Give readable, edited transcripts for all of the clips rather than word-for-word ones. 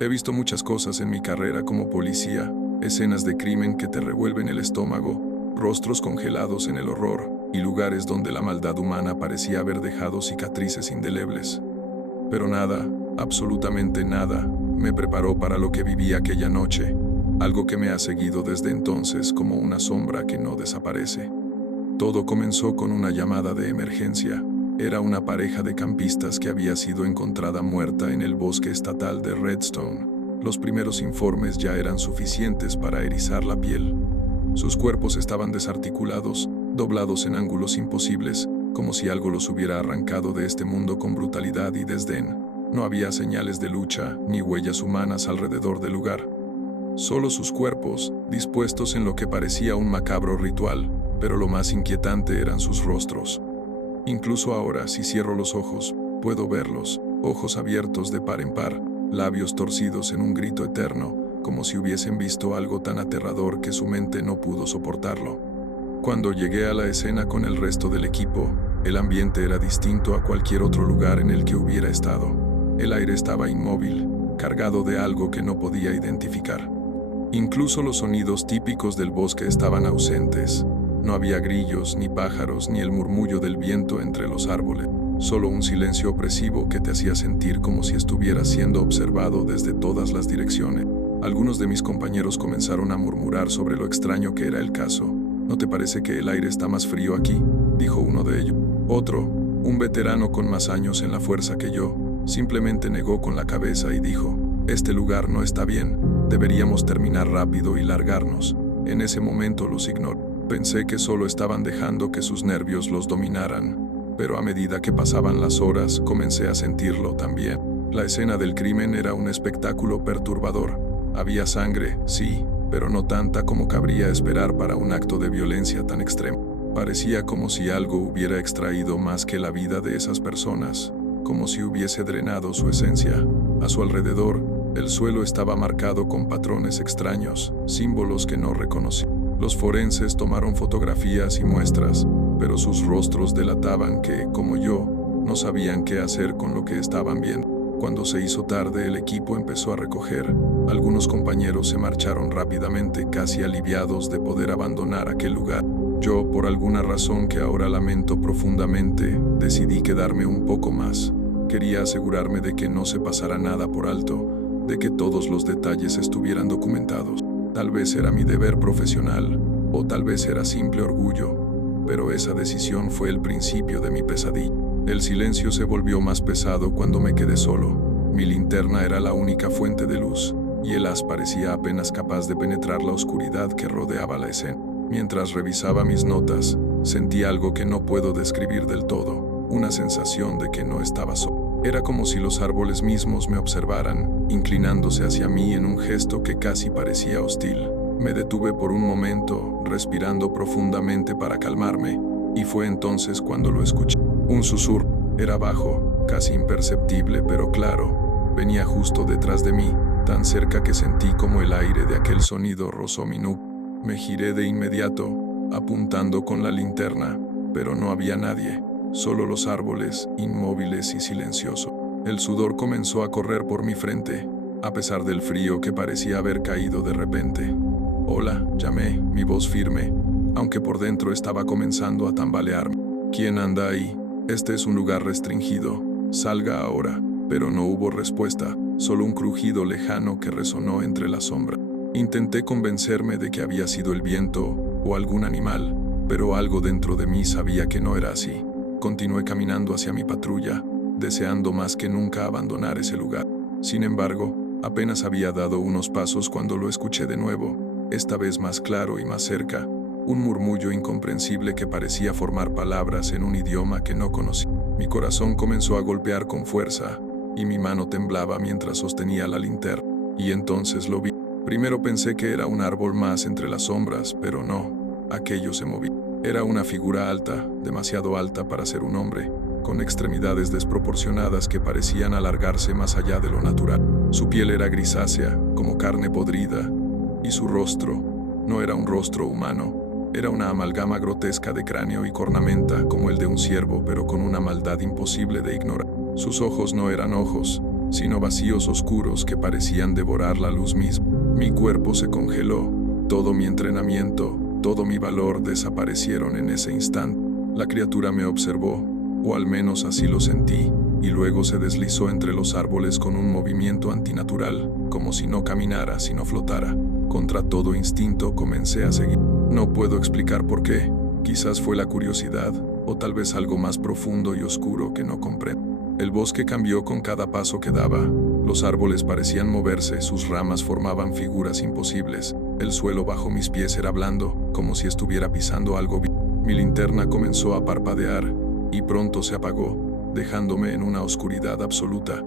He visto muchas cosas en mi carrera como policía, escenas de crimen que te revuelven el estómago, rostros congelados en el horror y lugares donde la maldad humana parecía haber dejado cicatrices indelebles. Pero nada, absolutamente nada, me preparó para lo que viví aquella noche, algo que me ha seguido desde entonces como una sombra que no desaparece. Todo comenzó con una llamada de emergencia. Era una pareja de campistas que había sido encontrada muerta en el bosque estatal de Redstone. Los primeros informes ya eran suficientes para erizar la piel. Sus cuerpos estaban desarticulados, doblados en ángulos imposibles, como si algo los hubiera arrancado de este mundo con brutalidad y desdén. No había señales de lucha ni huellas humanas alrededor del lugar. Solo sus cuerpos, dispuestos en lo que parecía un macabro ritual, pero lo más inquietante eran sus rostros. Incluso ahora, si cierro los ojos, puedo verlos, ojos abiertos de par en par, labios torcidos en un grito eterno, como si hubiesen visto algo tan aterrador que su mente no pudo soportarlo. Cuando llegué a la escena con el resto del equipo, el ambiente era distinto a cualquier otro lugar en el que hubiera estado. El aire estaba inmóvil, cargado de algo que no podía identificar. Incluso los sonidos típicos del bosque estaban ausentes. No había grillos, ni pájaros, ni el murmullo del viento entre los árboles. Solo un silencio opresivo que te hacía sentir como si estuvieras siendo observado desde todas las direcciones. Algunos de mis compañeros comenzaron a murmurar sobre lo extraño que era el caso. ¿No te parece que el aire está más frío aquí?, dijo uno de ellos. Otro, un veterano con más años en la fuerza que yo, simplemente negó con la cabeza y dijo: «Este lugar no está bien, deberíamos terminar rápido y largarnos». En ese momento los ignoré. Pensé que solo estaban dejando que sus nervios los dominaran, pero a medida que pasaban las horas comencé a sentirlo también. La escena del crimen era un espectáculo perturbador. Había sangre, sí, pero no tanta como cabría esperar para un acto de violencia tan extremo. Parecía como si algo hubiera extraído más que la vida de esas personas, como si hubiese drenado su esencia. A su alrededor, el suelo estaba marcado con patrones extraños, símbolos que no reconocí. Los forenses tomaron fotografías y muestras, pero sus rostros delataban que, como yo, no sabían qué hacer con lo que estaban viendo. Cuando se hizo tarde, el equipo empezó a recoger. Algunos compañeros se marcharon rápidamente, casi aliviados de poder abandonar aquel lugar. Yo, por alguna razón que ahora lamento profundamente, decidí quedarme un poco más. Quería asegurarme de que no se pasara nada por alto, de que todos los detalles estuvieran documentados. Tal vez era mi deber profesional, o tal vez era simple orgullo, pero esa decisión fue el principio de mi pesadilla. El silencio se volvió más pesado cuando me quedé solo. Mi linterna era la única fuente de luz, y el haz parecía apenas capaz de penetrar la oscuridad que rodeaba la escena. Mientras revisaba mis notas, sentí algo que no puedo describir del todo, una sensación de que no estaba solo. Era como si los árboles mismos me observaran, inclinándose hacia mí en un gesto que casi parecía hostil. Me detuve por un momento, respirando profundamente para calmarme, y fue entonces cuando lo escuché. Un susurro. Era bajo, casi imperceptible pero claro. Venía justo detrás de mí, tan cerca que sentí como el aire de aquel sonido rozó mi nuca. Me giré de inmediato, apuntando con la linterna, pero no había nadie. Solo los árboles, inmóviles y silenciosos. El sudor comenzó a correr por mi frente, a pesar del frío que parecía haber caído de repente. «Hola», llamé, mi voz firme, aunque por dentro estaba comenzando a tambalearme. «¿Quién anda ahí? Este es un lugar restringido. Salga ahora». Pero no hubo respuesta, solo un crujido lejano que resonó entre las sombras. Intenté convencerme de que había sido el viento o algún animal, pero algo dentro de mí sabía que no era así. Continué caminando hacia mi patrulla, deseando más que nunca abandonar ese lugar. Sin embargo, apenas había dado unos pasos cuando lo escuché de nuevo, esta vez más claro y más cerca, un murmullo incomprensible que parecía formar palabras en un idioma que no conocía. Mi corazón comenzó a golpear con fuerza, y mi mano temblaba mientras sostenía la linterna. Y entonces lo vi. Primero pensé que era un árbol más entre las sombras, pero no, aquello se movía. Era una figura alta, demasiado alta para ser un hombre, con extremidades desproporcionadas que parecían alargarse más allá de lo natural. Su piel era grisácea, como carne podrida, y su rostro no era un rostro humano, era una amalgama grotesca de cráneo y cornamenta como el de un ciervo, pero con una maldad imposible de ignorar. Sus ojos no eran ojos, sino vacíos oscuros que parecían devorar la luz misma. Mi cuerpo se congeló, todo mi entrenamiento, todo mi valor desaparecieron en ese instante. La criatura me observó, o al menos así lo sentí, y luego se deslizó entre los árboles con un movimiento antinatural, como si no caminara, sino flotara. Contra todo instinto comencé a seguir. No puedo explicar por qué, quizás fue la curiosidad, o tal vez algo más profundo y oscuro que no comprendo. El bosque cambió con cada paso que daba. Los árboles parecían moverse, sus ramas formaban figuras imposibles. El suelo bajo mis pies era blando, como si estuviera pisando algo vivo. Mi linterna comenzó a parpadear, y pronto se apagó, dejándome en una oscuridad absoluta.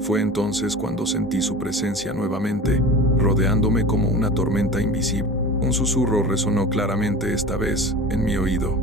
Fue entonces cuando sentí su presencia nuevamente, rodeándome como una tormenta invisible. Un susurro resonó claramente esta vez en mi oído.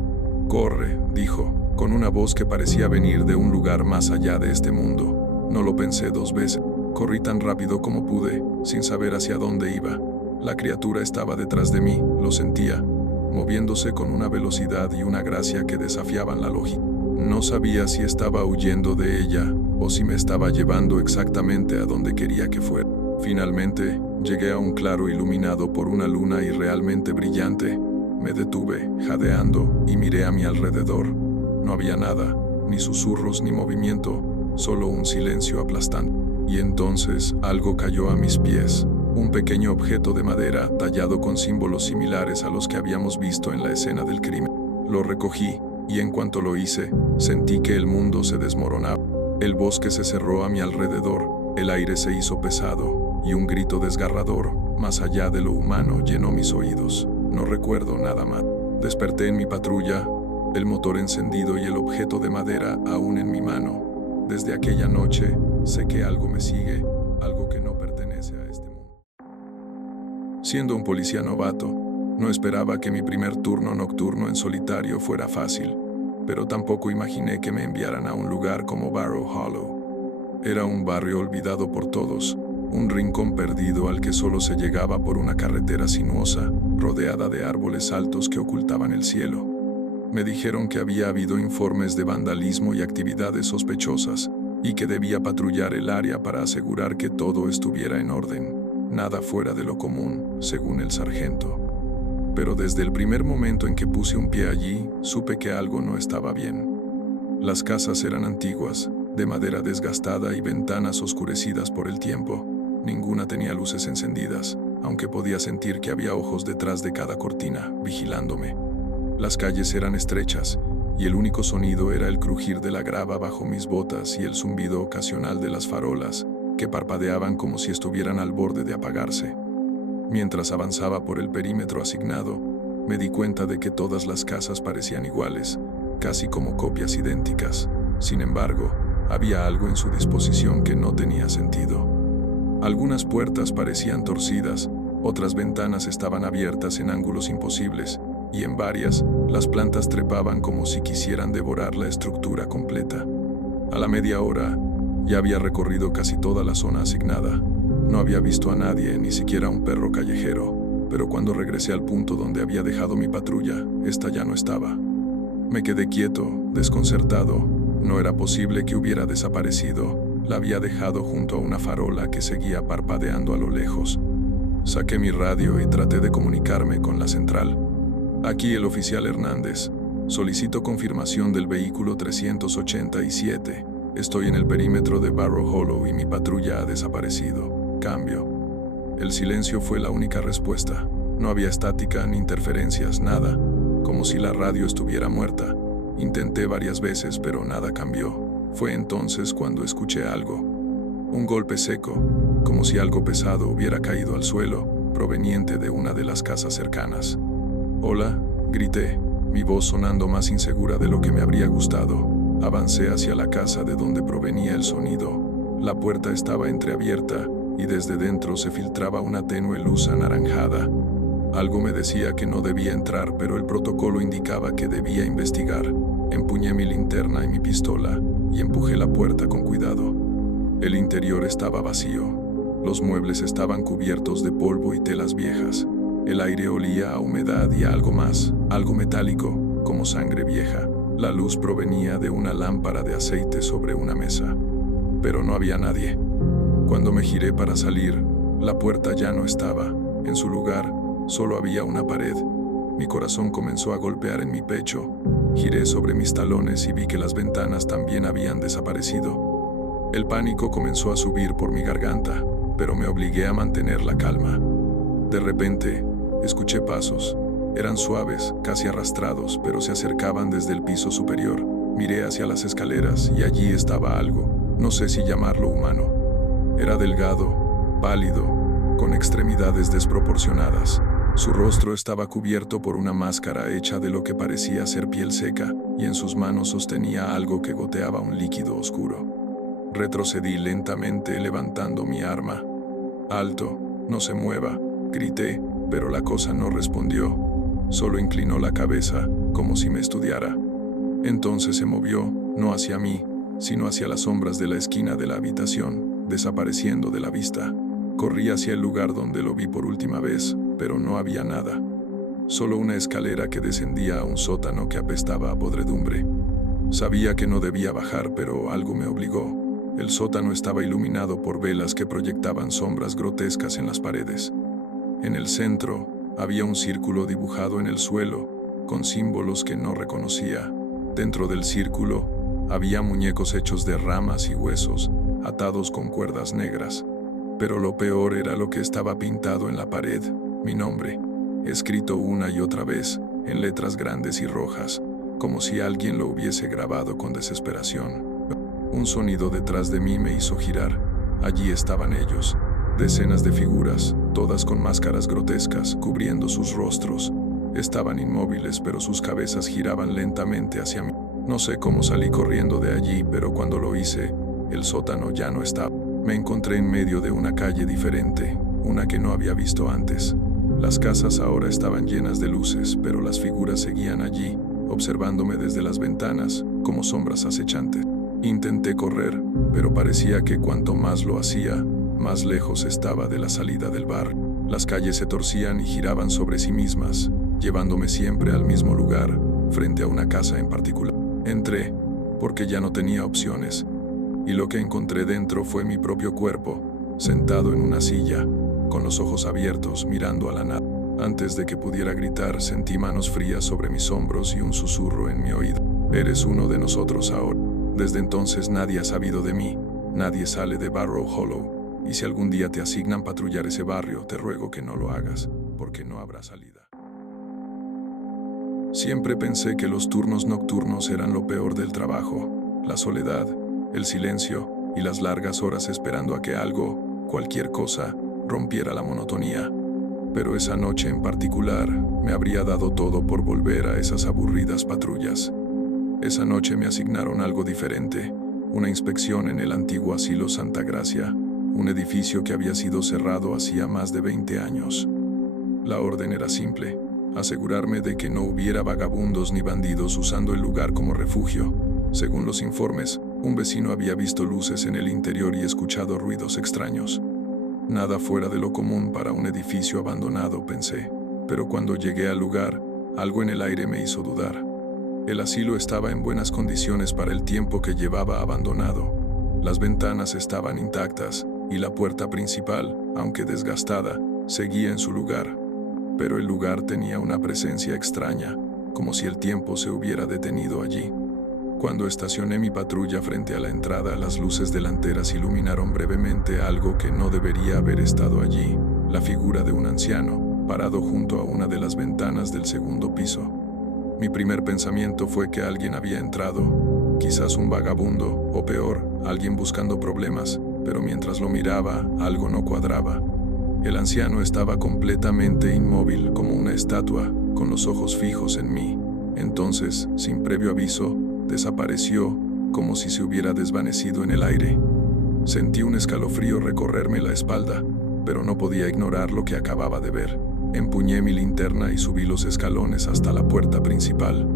«Corre», dijo, con una voz que parecía venir de un lugar más allá de este mundo. No lo pensé dos veces. Corrí tan rápido como pude, sin saber hacia dónde iba. La criatura estaba detrás de mí, lo sentía, moviéndose con una velocidad y una gracia que desafiaban la lógica. No sabía si estaba huyendo de ella, o si me estaba llevando exactamente a donde quería que fuera. Finalmente, llegué a un claro iluminado por una luna irrealmente brillante. Me detuve, jadeando, y miré a mi alrededor. No había nada, ni susurros ni movimiento, solo un silencio aplastante. Y entonces algo cayó a mis pies, un pequeño objeto de madera tallado con símbolos similares a los que habíamos visto en la escena del crimen. Lo recogí, y en cuanto lo hice, sentí que el mundo se desmoronaba. El bosque se cerró a mi alrededor, el aire se hizo pesado, y un grito desgarrador, más allá de lo humano, llenó mis oídos. No recuerdo nada más. Desperté en mi patrulla, el motor encendido y el objeto de madera aún en mi mano. Desde aquella noche, sé que algo me sigue, algo que no pertenece a este mundo. Siendo un policía novato, no esperaba que mi primer turno nocturno en solitario fuera fácil, pero tampoco imaginé que me enviaran a un lugar como Barrow Hollow. Era un barrio olvidado por todos, un rincón perdido al que solo se llegaba por una carretera sinuosa, rodeada de árboles altos que ocultaban el cielo. Me dijeron que había habido informes de vandalismo y actividades sospechosas, y que debía patrullar el área para asegurar que todo estuviera en orden, nada fuera de lo común, según el sargento. Pero desde el primer momento en que puse un pie allí, supe que algo no estaba bien. Las casas eran antiguas, de madera desgastada y ventanas oscurecidas por el tiempo. Ninguna tenía luces encendidas, aunque podía sentir que había ojos detrás de cada cortina, vigilándome. Las calles eran estrechas, y el único sonido era el crujir de la grava bajo mis botas y el zumbido ocasional de las farolas, que parpadeaban como si estuvieran al borde de apagarse. Mientras avanzaba por el perímetro asignado, me di cuenta de que todas las casas parecían iguales, casi como copias idénticas. Sin embargo, había algo en su disposición que no tenía sentido. Algunas puertas parecían torcidas, otras ventanas estaban abiertas en ángulos imposibles, y en varias, las plantas trepaban como si quisieran devorar la estructura completa. A la media hora, ya había recorrido casi toda la zona asignada. No había visto a nadie, ni siquiera a un perro callejero, pero cuando regresé al punto donde había dejado mi patrulla, esta ya no estaba. Me quedé quieto, desconcertado. No era posible que hubiera desaparecido. La había dejado junto a una farola que seguía parpadeando a lo lejos. Saqué mi radio y traté de comunicarme con la central. Aquí el oficial Hernández. Solicito confirmación del vehículo 387. Estoy en el perímetro de Barrow Hollow y mi patrulla ha desaparecido. Cambio. El silencio fue la única respuesta. No había estática ni interferencias, nada. Como si la radio estuviera muerta. Intenté varias veces, pero nada cambió. Fue entonces cuando escuché algo. Un golpe seco, como si algo pesado hubiera caído al suelo, proveniente de una de las casas cercanas. «Hola», grité, mi voz sonando más insegura de lo que me habría gustado. Avancé hacia la casa de donde provenía el sonido. La puerta estaba entreabierta, y desde dentro se filtraba una tenue luz anaranjada. Algo me decía que no debía entrar, pero el protocolo indicaba que debía investigar. Empuñé mi linterna y mi pistola, y empujé la puerta con cuidado. El interior estaba vacío. Los muebles estaban cubiertos de polvo y telas viejas. El aire olía a humedad y a algo más, algo metálico, como sangre vieja. La luz provenía de una lámpara de aceite sobre una mesa. Pero no había nadie. Cuando me giré para salir, la puerta ya no estaba. En su lugar, solo había una pared. Mi corazón comenzó a golpear en mi pecho. Giré sobre mis talones y vi que las ventanas también habían desaparecido. El pánico comenzó a subir por mi garganta, pero me obligué a mantener la calma. De repente, escuché pasos. Eran suaves, casi arrastrados, pero se acercaban desde el piso superior. Miré hacia las escaleras y allí estaba algo, no sé si llamarlo humano. Era delgado, pálido, con extremidades desproporcionadas. Su rostro estaba cubierto por una máscara hecha de lo que parecía ser piel seca, y en sus manos sostenía algo que goteaba un líquido oscuro. Retrocedí lentamente levantando mi arma. «Alto, no se mueva», grité, pero la cosa no respondió. Solo inclinó la cabeza, como si me estudiara. Entonces se movió, no hacia mí, sino hacia las sombras de la esquina de la habitación, desapareciendo de la vista. Corrí hacia el lugar donde lo vi por última vez, pero no había nada. Solo una escalera que descendía a un sótano que apestaba a podredumbre. Sabía que no debía bajar, pero algo me obligó. El sótano estaba iluminado por velas que proyectaban sombras grotescas en las paredes. En el centro, había un círculo dibujado en el suelo, con símbolos que no reconocía. Dentro del círculo, había muñecos hechos de ramas y huesos, atados con cuerdas negras. Pero lo peor era lo que estaba pintado en la pared, mi nombre, escrito una y otra vez, en letras grandes y rojas, como si alguien lo hubiese grabado con desesperación. Un sonido detrás de mí me hizo girar. Allí estaban ellos, decenas de figuras, todas con máscaras grotescas, cubriendo sus rostros. Estaban inmóviles, pero sus cabezas giraban lentamente hacia mí. No sé cómo salí corriendo de allí, pero cuando lo hice, el sótano ya no estaba. Me encontré en medio de una calle diferente, una que no había visto antes. Las casas ahora estaban llenas de luces, pero las figuras seguían allí, observándome desde las ventanas, como sombras acechantes. Intenté correr, pero parecía que cuanto más lo hacía, más lejos estaba de la salida del bar. Las calles se torcían y giraban sobre sí mismas, llevándome siempre al mismo lugar, frente a una casa en particular. Entré, porque ya no tenía opciones, y lo que encontré dentro fue mi propio cuerpo, sentado en una silla, con los ojos abiertos, mirando a la nada. Antes de que pudiera gritar, sentí manos frías sobre mis hombros y un susurro en mi oído. «Eres uno de nosotros ahora». Desde entonces nadie ha sabido de mí, nadie sale de Barrow Hollow, y si algún día te asignan patrullar ese barrio, te ruego que no lo hagas, porque no habrá salida. Siempre pensé que los turnos nocturnos eran lo peor del trabajo, la soledad, el silencio y las largas horas esperando a que algo, cualquier cosa, rompiera la monotonía. Pero esa noche en particular me habría dado todo por volver a esas aburridas patrullas. Esa noche me asignaron algo diferente, una inspección en el antiguo asilo Santa Gracia, un edificio que había sido cerrado hacía más de 20 años. La orden era simple: asegurarme de que no hubiera vagabundos ni bandidos usando el lugar como refugio. Según los informes, un vecino había visto luces en el interior y escuchado ruidos extraños. Nada fuera de lo común para un edificio abandonado, pensé, pero cuando llegué al lugar, algo en el aire me hizo dudar. El asilo estaba en buenas condiciones para el tiempo que llevaba abandonado. Las ventanas estaban intactas y la puerta principal, aunque desgastada, seguía en su lugar. Pero el lugar tenía una presencia extraña, como si el tiempo se hubiera detenido allí. Cuando estacioné mi patrulla frente a la entrada, las luces delanteras iluminaron brevemente algo que no debería haber estado allí: la figura de un anciano, parado junto a una de las ventanas del segundo piso. Mi primer pensamiento fue que alguien había entrado, quizás un vagabundo, o peor, alguien buscando problemas, pero mientras lo miraba, algo no cuadraba. El anciano estaba completamente inmóvil, como una estatua, con los ojos fijos en mí. Entonces, sin previo aviso, desapareció, como si se hubiera desvanecido en el aire. Sentí un escalofrío recorrerme la espalda, pero no podía ignorar lo que acababa de ver. Empuñé mi linterna y subí los escalones hasta la puerta principal.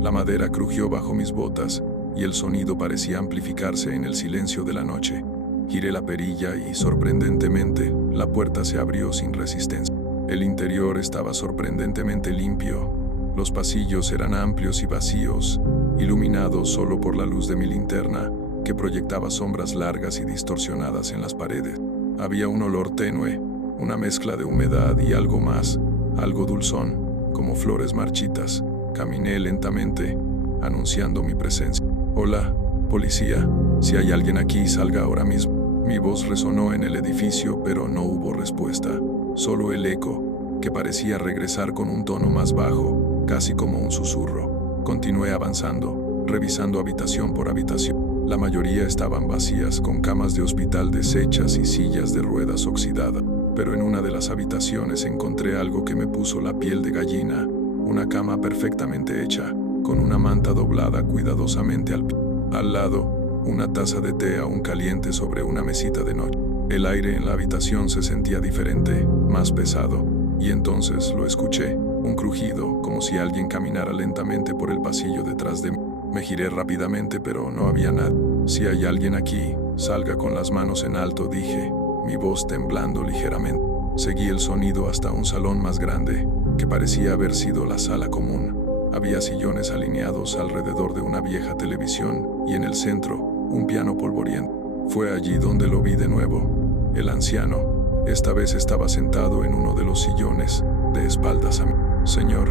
La madera crujió bajo mis botas, y el sonido parecía amplificarse en el silencio de la noche. Giré la perilla y, sorprendentemente, la puerta se abrió sin resistencia. El interior estaba sorprendentemente limpio. Los pasillos eran amplios y vacíos, iluminados solo por la luz de mi linterna, que proyectaba sombras largas y distorsionadas en las paredes. Había un olor tenue, una mezcla de humedad y algo más, algo dulzón, como flores marchitas. Caminé lentamente, anunciando mi presencia. «Hola, policía, si hay alguien aquí, salga ahora mismo». Mi voz resonó en el edificio, pero no hubo respuesta, solo el eco, que parecía regresar con un tono más bajo, casi como un susurro. Continué avanzando, revisando habitación por habitación. La mayoría estaban vacías, con camas de hospital deshechas y sillas de ruedas oxidadas. Pero en una de las habitaciones encontré algo que me puso la piel de gallina, una cama perfectamente hecha, con una manta doblada cuidadosamente al pie. Al lado, una taza de té aún caliente sobre una mesita de noche. El aire en la habitación se sentía diferente, más pesado, y entonces lo escuché, un crujido, como si alguien caminara lentamente por el pasillo detrás de mí. Me giré rápidamente, pero no había nadie. «Si hay alguien aquí, salga con las manos en alto», dije, mi voz temblando ligeramente. Seguí el sonido hasta un salón más grande, que parecía haber sido la sala común. Había sillones alineados alrededor de una vieja televisión, y en el centro, un piano polvoriento. Fue allí donde lo vi de nuevo. El anciano, esta vez estaba sentado en uno de los sillones, de espaldas a mí. «Señor,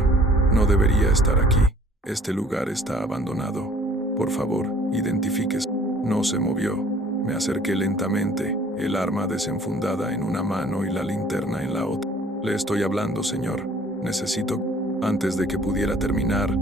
no debería estar aquí. Este lugar está abandonado. Por favor, identifíquese». No se movió. Me acerqué lentamente, el arma desenfundada en una mano y la linterna en la otra. «Le estoy hablando, señor. Necesito...». Antes de que pudiera terminar,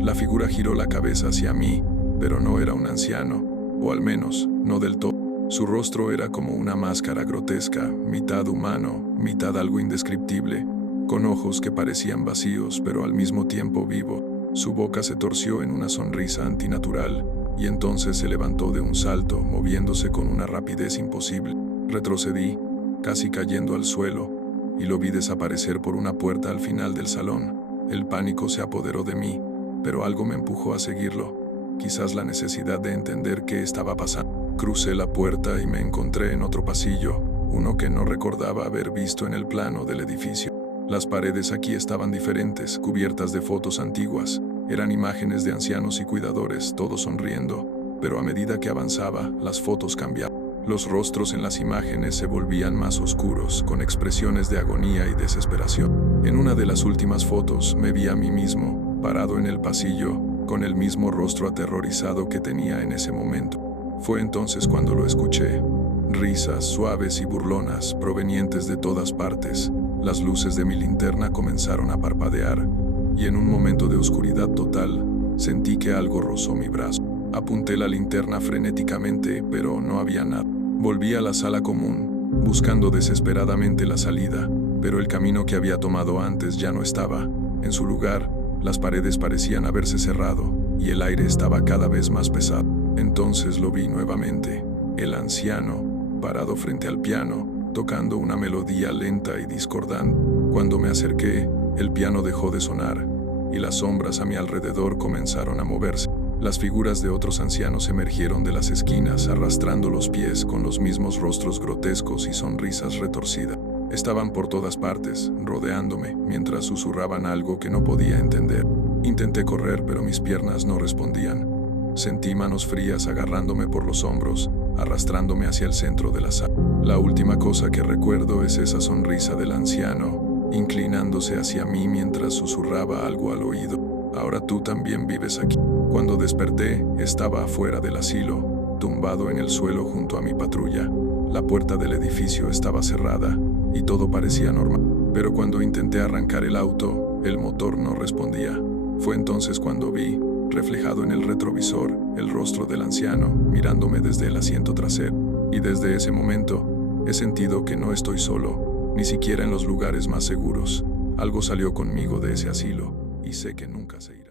la figura giró la cabeza hacia mí, pero no era un anciano, o al menos, no del todo. Su rostro era como una máscara grotesca, mitad humano, mitad algo indescriptible, con ojos que parecían vacíos pero al mismo tiempo vivos. Su boca se torció en una sonrisa antinatural, y entonces se levantó de un salto, moviéndose con una rapidez imposible. Retrocedí, casi cayendo al suelo, y lo vi desaparecer por una puerta al final del salón. El pánico se apoderó de mí, pero algo me empujó a seguirlo, quizás la necesidad de entender qué estaba pasando. Crucé la puerta y me encontré en otro pasillo, uno que no recordaba haber visto en el plano del edificio. Las paredes aquí estaban diferentes, cubiertas de fotos antiguas. Eran imágenes de ancianos y cuidadores, todos sonriendo, pero a medida que avanzaba, las fotos cambiaban. Los rostros en las imágenes se volvían más oscuros, con expresiones de agonía y desesperación. En una de las últimas fotos me vi a mí mismo, parado en el pasillo, con el mismo rostro aterrorizado que tenía en ese momento. Fue entonces cuando lo escuché. Risas suaves y burlonas, provenientes de todas partes. Las luces de mi linterna comenzaron a parpadear, y en un momento de oscuridad total, sentí que algo rozó mi brazo. Apunté la linterna frenéticamente, pero no había nada. Volví a la sala común, buscando desesperadamente la salida, pero el camino que había tomado antes ya no estaba. En su lugar, las paredes parecían haberse cerrado, y el aire estaba cada vez más pesado. Entonces lo vi nuevamente, el anciano, parado frente al piano, tocando una melodía lenta y discordante. Cuando me acerqué, el piano dejó de sonar, y las sombras a mi alrededor comenzaron a moverse. Las figuras de otros ancianos emergieron de las esquinas, arrastrando los pies con los mismos rostros grotescos y sonrisas retorcidas. Estaban por todas partes, rodeándome, mientras susurraban algo que no podía entender. Intenté correr, pero mis piernas no respondían. Sentí manos frías agarrándome por los hombros, arrastrándome hacia el centro de la sala. La última cosa que recuerdo es esa sonrisa del anciano, inclinándose hacia mí mientras susurraba algo al oído. «Ahora tú también vives aquí». Cuando desperté, estaba afuera del asilo, tumbado en el suelo junto a mi patrulla. La puerta del edificio estaba cerrada, y todo parecía normal. Pero cuando intenté arrancar el auto, el motor no respondía. Fue entonces cuando vi, reflejado en el retrovisor, el rostro del anciano, mirándome desde el asiento trasero. Y desde ese momento, he sentido que no estoy solo, ni siquiera en los lugares más seguros. Algo salió conmigo de ese asilo, y sé que nunca se irá.